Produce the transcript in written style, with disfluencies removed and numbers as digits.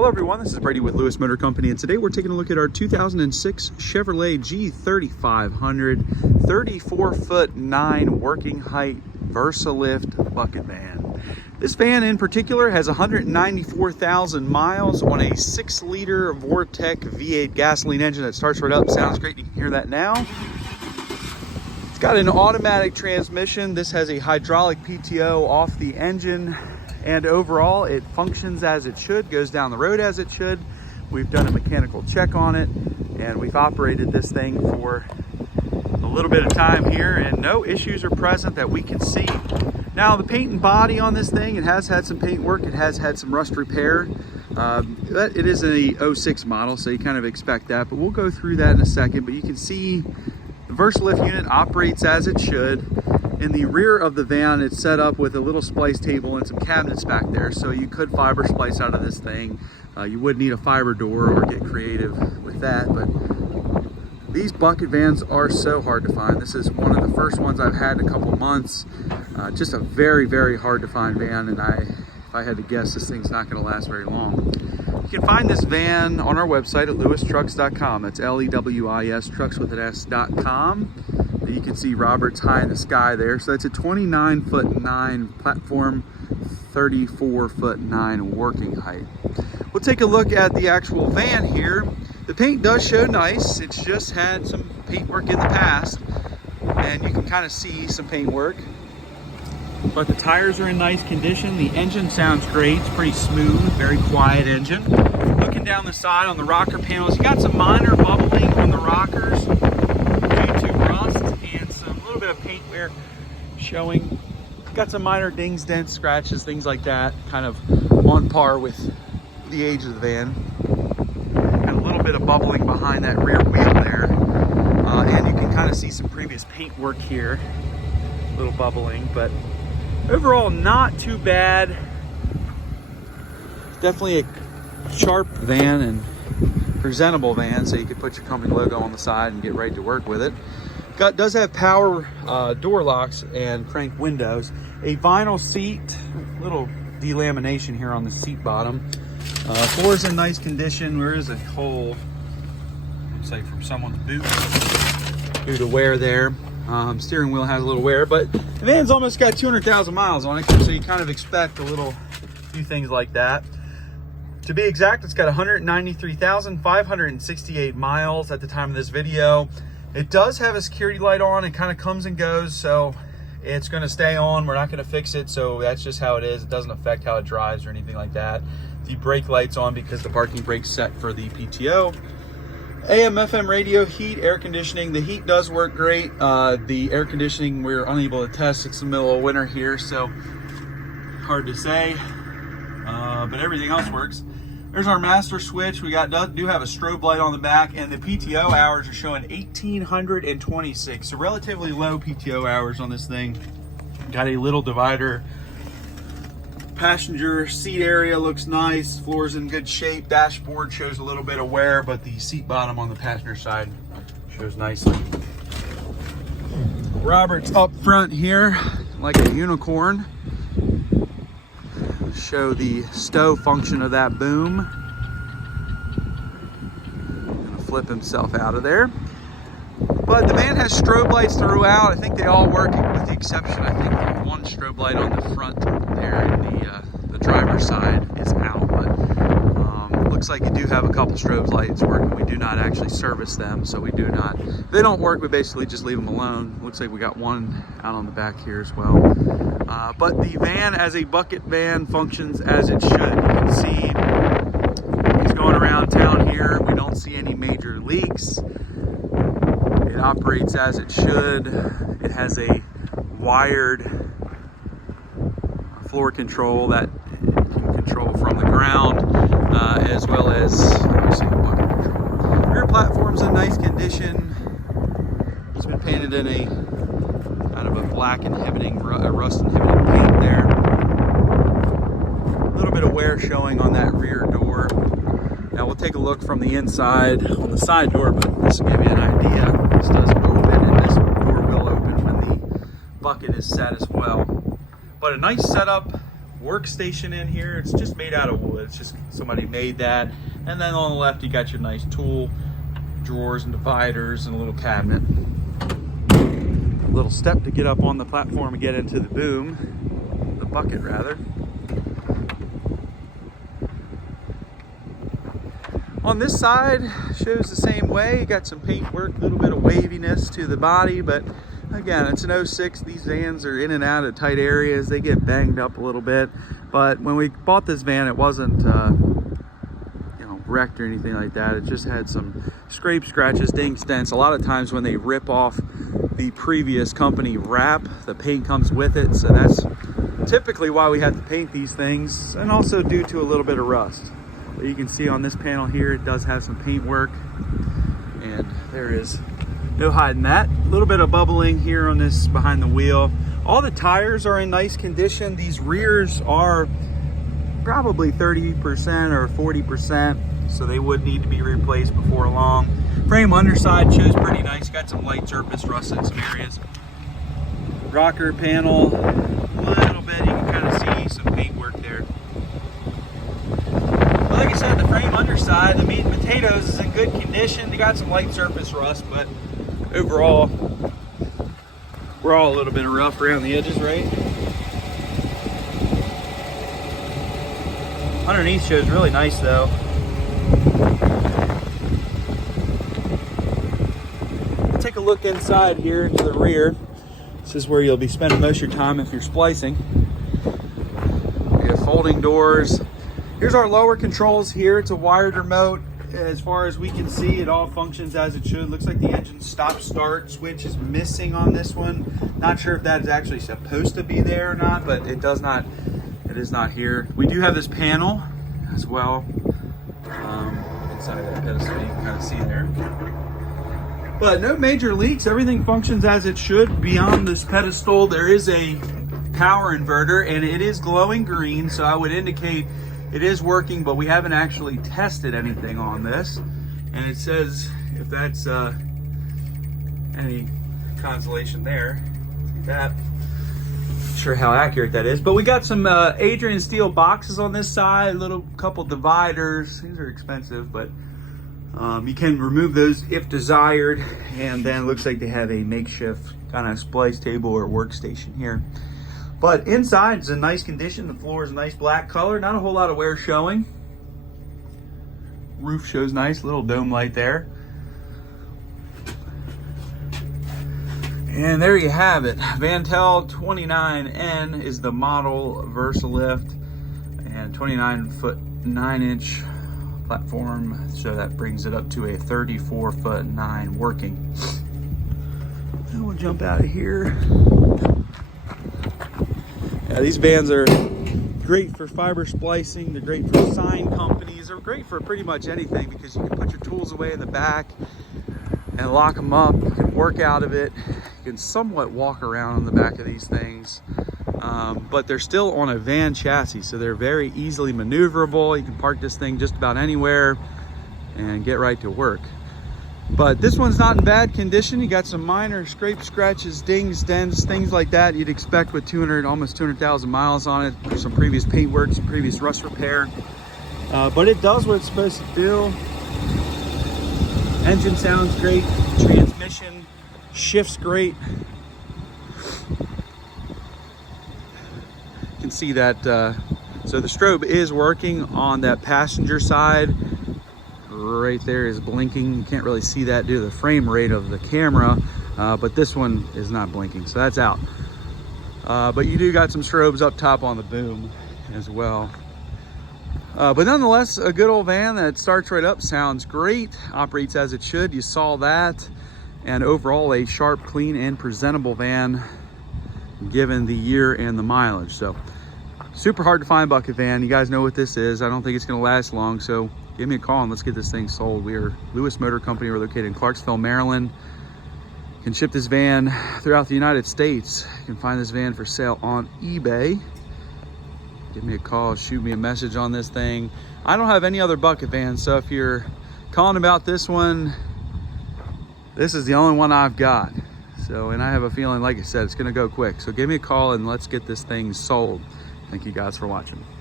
Hello everyone, this is Brady with Lewis Motor Company, and today we're taking a look at our 2006 Chevrolet G3500 34'9" working height Versalift bucket van. This van in particular has 194,000 miles on a 6-liter Vortec V8 gasoline engine that starts right up. Sounds great, you can hear that now. It's got an automatic transmission. This has a hydraulic PTO off the engine. And overall, it functions as it should, goes down the road as it should. We've done a mechanical check on it, and we've operated this thing for a little bit of time here, and no issues are present that we can see. Now, the paint and body on this thing, it has had some paint work, it has had some rust repair. But it is a 06 model, so you kind of expect that, but we'll go through that in a second. But you can see the Versalift unit operates as it should. In the rear of the van, it's set up with a little splice table and some cabinets back there, so you could fiber splice out of this thing. You would need a fiber door or get creative with that, but these bucket vans are so hard to find. This is one of the first ones I've had in a couple months. Just a very, very hard to find van, and if I had to guess, this thing's not going to last very long. You can find this van on our website at lewistrucks.com. That's L-E-W-I-S, trucks with an S.com. You can see Robert's high in the sky there. So that's a 29'9" platform, 34'9" working height. We'll take a look at the actual van here. The paint does show nice. It's just had some paint work in the past, and you can kind of see some paint work. But the tires are in nice condition. The engine sounds great. It's pretty smooth, very quiet engine. Looking down the side on the rocker panels, you got some minor bubbling on the rockers due to rust and some little bit of paint wear showing. Got some minor dings, dents, scratches, things like that, kind of on par with the age of the van. And a little bit of bubbling behind that rear wheel there. And you can kind of see some previous paint work here. A little bubbling, but overall not too bad. Definitely a sharp van and presentable van, so you can put your company logo on the side and get ready to work with it. Does have power door locks and crank windows. A vinyl seat, little delamination here on the seat bottom. Floor's in nice condition. There is a hole, looks like from someone's boot due to wear there. Steering wheel has a little wear, but the van's almost got 200,000 miles on it, so you kind of expect a few things like that. To be exact, it's got 193,568 miles at the time of this video. It does have a security light on. It kind of comes and goes, so it's going to stay on. We're not going to fix it, so that's just how it is. It doesn't affect how it drives or anything like that. The brake light's on because the parking brake's set for the PTO. AM, FM radio, heat, air conditioning. The heat does work great. The air conditioning we're unable to test. It's the middle of winter here, so hard to say. But everything else works. There's our master switch. We do have a strobe light on the back, and the PTO hours are showing 1,826. So relatively low PTO hours on this thing. Got a little divider. Passenger seat area looks nice. Floor's in good shape. Dashboard shows a little bit of wear, but the seat bottom on the passenger side shows nicely. Robert's up front here like a unicorn. Show the stow function of that boom. Gonna flip himself out of there. But the van has strobe lights throughout. I think they all work with the exception, I think, of one strobe light on the front there, and the driver's side is out. But looks like you do have a couple strobe lights working. We do not actually service them, so we do not. If they don't work, we basically just leave them alone. Looks like we got one out on the back here as well. But the van as a bucket van functions as it should. You can see he's going around town here. We don't see any major leaks. It operates as it should. It has a wired floor control that it can control from the ground, as well as obviously bucket control. Rear platform's in nice condition. It's been painted in a kind of a black inhibiting, rust inhibiting paint there. A little bit of wear showing on that rear door. Now we'll take a look from the inside on the side door, but this will give you an idea. This does open, and this door will open when the bucket is set as well. But a nice setup workstation in here. It's just made out of wood. It's just somebody made that. And then on the left, you got your nice tool drawers and dividers and a little cabinet. A little step to get up on the platform and get into the boom, the bucket rather. On this side, shows the same way. You got some paint work, a little bit of waviness to the body, but again, it's an 06. These vans are in and out of tight areas. They get banged up a little bit. But when we bought this van, it wasn't wrecked or anything like that. It just had some scrapes, scratches, dings, dents. A lot of times when they rip off the previous company wrap, the paint comes with it. So that's typically why we have to paint these things, and also due to a little bit of rust. But you can see on this panel here, it does have some paint work, and there is no hiding that. A little bit of bubbling here on this behind the wheel. All the tires are in nice condition. These rears are probably 30% or 40%, so they would need to be replaced before long. Frame underside shows pretty nice. Got some light surface rust in some areas. Rocker panel, a little bit. You can kind of see some paint work there. But like I said, the frame underside, the meat and potatoes is in good condition. They got some light surface rust, but overall, we're all a little bit rough around the edges, right? Underneath shows really nice though. Take a look inside here into the rear. This is where you'll be spending most of your time if you're splicing. We have folding doors. Here's our lower controls here. It's a wired remote. As far as we can see, it all functions as it should. Looks like the engine stop start switch is missing on this one. Not sure if that is actually supposed to be there or not, but it does not. It is not here. We do have this panel as well inside that pedestal. You can kind of see there. But no major leaks. Everything functions as it should. Beyond this pedestal, there is a power inverter, and it is glowing green, so I would indicate it is working, but we haven't actually tested anything on this. And it says, if that's any consolation there, see that. Not sure how accurate that is, but we got some Adrian steel boxes on this side, little couple dividers. These are expensive, but you can remove those if desired. And then it looks like they have a makeshift kind of splice table or workstation here. But inside is in nice condition. The floor is a nice black color. Not a whole lot of wear showing. Roof shows nice, little dome light there. And there you have it. Vantel 29N is the model Versalift, and 29-foot 9-inch platform. So that brings it up to a 34-foot 9 working. And we'll jump out of here. Yeah, these vans are great for fiber splicing. They're great for sign companies. They're great for pretty much anything because you can put your tools away in the back and lock them up. You can work out of it. You can somewhat walk around on the back of these things. But they're still on a van chassis, so they're very easily maneuverable. You can park this thing just about anywhere and get right to work. But this one's not in bad condition. You got some minor scrapes, scratches, dings, dents, things like that you'd expect with almost 200,000 miles on it. There's some previous paint work, some previous rust repair. But it does what it's supposed to do. Engine sounds great. Transmission shifts great. You can see that, so the strobe is working on that passenger side. Right there is blinking. You can't really see that due to the frame rate of the camera, but this one is not blinking, so that's out. But you do got some strobes up top on the boom as well. But nonetheless, a good old van that starts right up, sounds great, operates as it should. You saw that. And overall, a sharp, clean, and presentable van given the year and the mileage. So super hard to find bucket van. You guys know what this is. I don't think it's going to last long, so give me a call and let's get this thing sold. We are Lewis Motor Company. We're located in Clarksville, Maryland. You can ship this van throughout the United States. You can find this van for sale on eBay. Give me a call, shoot me a message on this thing. I don't have any other bucket vans, so if you're calling about this one, this is the only one I've got. So, and I have a feeling, like I said, it's gonna go quick. So give me a call and let's get this thing sold. Thank you guys for watching.